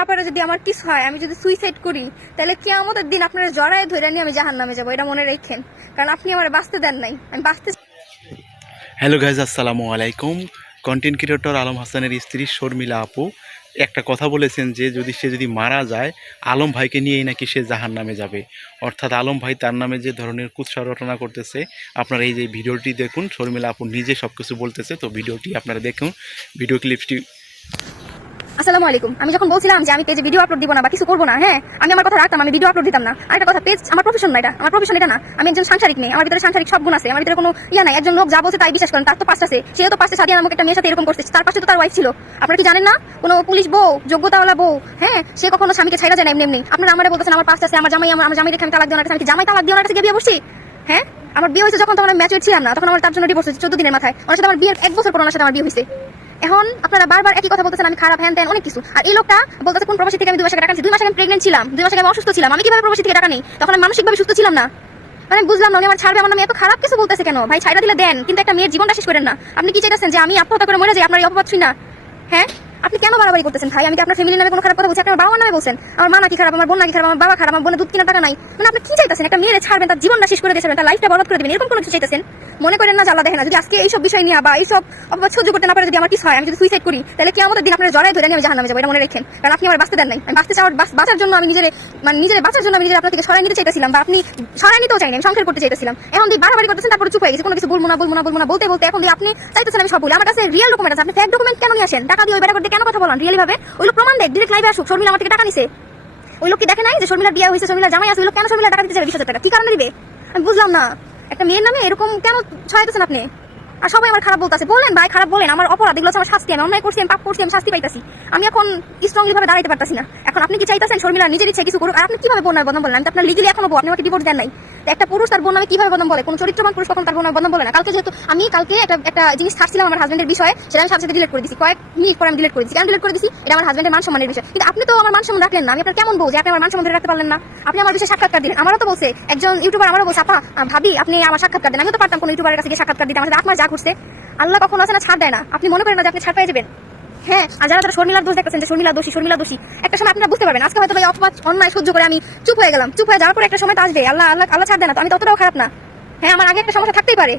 না পারে যদি আমার কিছু হয়, আমি যদি সুইসাইড করি, তাহলে কি আমাদের দিন আপনারা জড়ায় ধরে নিয়ে আমি জাহান নামে যাব, এটা মনে রেখেন। কারণ আপনি আমার বাঁচতে দেন নাই। আমি বাঁচতে হ্যালো গাইজ আসসালামু আলাইকুম। কন্টেন্ট ক্রিয়েটর আলম হাসানের স্ত্রী শর্মিলা আপু একটা কথা বলেছেন যে, যদি সে যদি মারা যায়, আলম ভাইকে নিয়েই নাকি সে জাহান নামে যাবে। অর্থাৎ আলম ভাই তার নামে যে ধরনের কুৎসা রটনা করতেছে, আপনারা এই যে ভিডিওটি দেখুন, শর্মিলা আপু নিজে সব কিছু বলতেছে, তো ভিডিওটি আপনারা দেখুন। ভিডিও ক্লিপটি আসসালামু আলাইকুম। আমি যখন বলছিলাম যে আমি পেজে ভিডিও আপলোড দিব না বা কিছু করব না হ্যাঁ আমি আমার কথা রাখতাম, আমি ভিডিও আপলোড দিতাম না। আর একটা কথা, পেজ আমার প্রফেশন না এটা। আমার প্রফেশন এটা না। আমি একজন সাংসারিক নেই আমার ভিতরে সাংসারিক সব গুণ আছে, আমার ভিতরে কোনো ইয়া নাই। একজন লোক যা বলছে তাই বিশ্বাস করেন, তার তো পাঁচটা আছে। সেও তো পাঁচটা সাদিয়া নামক একটা মেয়ের সাথে এরকম করছে। তার পাশে তো তার ওয়াইফ ছিল। আপনারা কি জানেন না? কোনো পুলিশ বউ, যোগ্যতাওয়ালা বউ হ্যাঁ সে কখনো স্বামীকে ছাইড়া যায় না এমনি এমনি। আপনারা আমার বলতেছেন, আমার পাঁচটা আছে, আমার জামাই, আমার আমার জামাই দেখে আমি তালাক কাছে আমি জামাই তালাক দেওয়ার কাছে গিয়ে বিয়ে হ্যাঁ? আমার বিয়ে হয়েছে যখন আমি ম্যাচুর ছিলাম না। তখন আমার তার জন্য ডিভোর্স হয়েছে, চোদ্দ দিনের মাথায়। ওনার সাথে আমার বিয়ের এক বছর পর সাথে আমার বিয়ে হয়েছে। এখন আপনারা বারবার একই কথা বলতেছেন, আমি খারাপ হ্যান ত্যান, অনেক কিছু। আর এই লোকটা বলতেছে, কোন প্রবাসী থেকে আমি দুই মাসে টাকা দুই মাসে আমি প্রেগনেন্ট ছিলাম, দুই মাসে আমি অসুস্থ ছিলাম? আমি কীভাবে প্রবাসী থেকে টাকা নেই? তখন আমি মানসিকভাবে সুস্থ ছিলাম না। মানে বুঝলাম না আমার ছাড়বে, আমার নামে এত খারাপ কিছু বলতেছে কেন? ভাই ছাইরা দিলে দেন, কিন্তু একটা মেয়ের জীবনটা শেষ করেন না। আপনি কি চাইতেছেন যে আমি আত্মহত্যা করে মরে যাই? আপনার এই অপবাদ না। হ্যাঁ? আপনি কেন বাড়াবাড়ি করতেছেন ভাই? আমি কি আপনার ফ্যামিলির নামে কোনো খারাপ কথা বলছি? আপনি আমার বাবা নামে বলছেন। আমার মা নাকি খারাপ, আমার বোন নাকি খারাপ, আমার বাবা খারাপ, আমার বোনের দুধ কিনা টাকা নাই। মানে আপনি কি চাইতেছেন? একটা মেয়ের ছাড়বেন, তার জীবনটা শেষ করে দিয়েছেন তার লাইফটা বরবাদ করে দিবেন, এরকম কোনো কিছু চাইতেছেন? মনে করেন না জ্বালা দেখেন না। যদি আজকে এইসব বিষয় নিয়ে বা এইসব অপবাদ সহ্য করতে না পারে, যদি আমার কিছু হয়, আমি যদি সুইসাইড করি, তাহলে কি আমাদের দিন আপনারা জড়াই ধরে আমি জাহান নামে যাব। এটা মনে রেখেন। কারণ আপনি আমার বাঁচতে দেন নাই। আমি বাঁচতে চাওয়ার, বাঁচ- বাঁচার জন্য আমি নিজের মানে নিজের বাঁচার জন্য আমি নিজের আপনার থেকে সরাই নিতে চাইতেছিলাম, বা আপনি সরাই নিতেও চাইনি, আমি সংসার করতে চাইতেছিলাম। এখন দিয়ে বাড়াবাড়ি করতেছেন, তারপরে চুপ হয়ে গেছে। কোনো কিছু বলব না বলব না বলব না, বলতে বলতে, এখন দিয়ে আপনি চাইতেছেন আমি সব বলি আমার কাছে রিয়েল ডকুমেন্ট আছে। আপনি ফেক ডকুমেন্ট কেন নিয়ে আসেন? টাকা দিয়ে ওই বেটা কেন কথা বলেন রিয়েলি ভাবে? ওই লোক প্রমাণ দেখ ডিরেক্ট লাইভে আসুক শর্মিলা আমার থেকে টাকা নিছে। ওই লোক কি দেখে নাই যে শর্মিলা বিয়ে হয়েছে শর্মিলা জামাই আছে? ওই লোক কেন শর্মিলা টাকা দিতে চাইবে বিশ হাজার টাকা কি কারণে দিবে? আমি বুঝলাম না। একটা মেয়ের নামে এরকম কেন ছড়াইতেছেন আপনি? আর সবাই আমার খারাপ বলতেছে। বলেন ভাই খারাপ বলেন। আমার অপরাধ এগুলো আমার শাস্তি। আমি অন্যায় করছি আমি পাপ করছি আমি শাস্তি পাইতাছি। আমি এখন স্ট্রংলি ভাবে দাঁড়াইতে পারতাছি না। এখন আপনি কি চাইতেছেন শর্মিলা নিজের ইচ্ছে কিছু করুক? আর আপনি কীভাবে বদনাম বলেন? আমি আপনার লিগেলি এখনও বউ, আপনি আমাকে ডিভোর্স দেন নাই। একটা পুরুষ তার বোন নামে কীভাবে বদনাম বলে? কোন চরিত্রবান পুরুষ কখন তার বোনার বদনাম বলে না। কালকে যেহেতু আমি কালকে একটা একটা জিনিস ছাড়ছিলাম আমার হাজবেন্ডের বিষয়ে, সেটা আমি সাথে সাথে ডিলিট করে দিছি। কয়েক মিনিট পরে আমি ডিলিট করে দিছি। কেন ডিলিট করে দিছি? এটা আমার হাজবেন্ডের মান সম্মানের বিষয়। কিন্তু আপনি তো আমার মান সম্মান রাখলেন না। আমি আপনার কেমন বউ যে আপনি আমার মান সম্মান রাখতে পারলেন না? আপনি আমার বিষয়ে সাক্ষাৎকার দিলেন। আমারও তো বলছে, একজন ইউটিউবার আমারও বলছে, আপা ভাবি, আপনি আমার সাক্ষাৎকার দেন। আমি তো পারতাম কোনো ইউটিউবারের কাছে গিয়ে সাক্ষাৎকার দিতে। আমার আত্মার যা ঘুরছে, আল্লাহ কখনো আছে না ছাড় দেয় না। আপনি মনে করেন না যে আপনি ছাড় পেয়ে যাবেন? হ্যাঁ আর যারা তারা শর্মিলার দোষ দেখতেছেন যে শর্মিলা দোষী শর্মিলা দোষী, একটা সময় আপনারা বুঝতে পারবেন। আজকে হয়তো ভাই অপবাদ অন্যায় সহ্য করে আমি চুপ হয়ে গেলাম। চুপ হয়ে যাওয়ার পর একটা সময় তো আসবে আল্লাহ আল্লাহ আল্লাহ ছাড় দেয় না, তো আমি ততটাও খারাপ না। হ্যাঁ আমার আগে একটা সমস্যা থাকতেই পারে।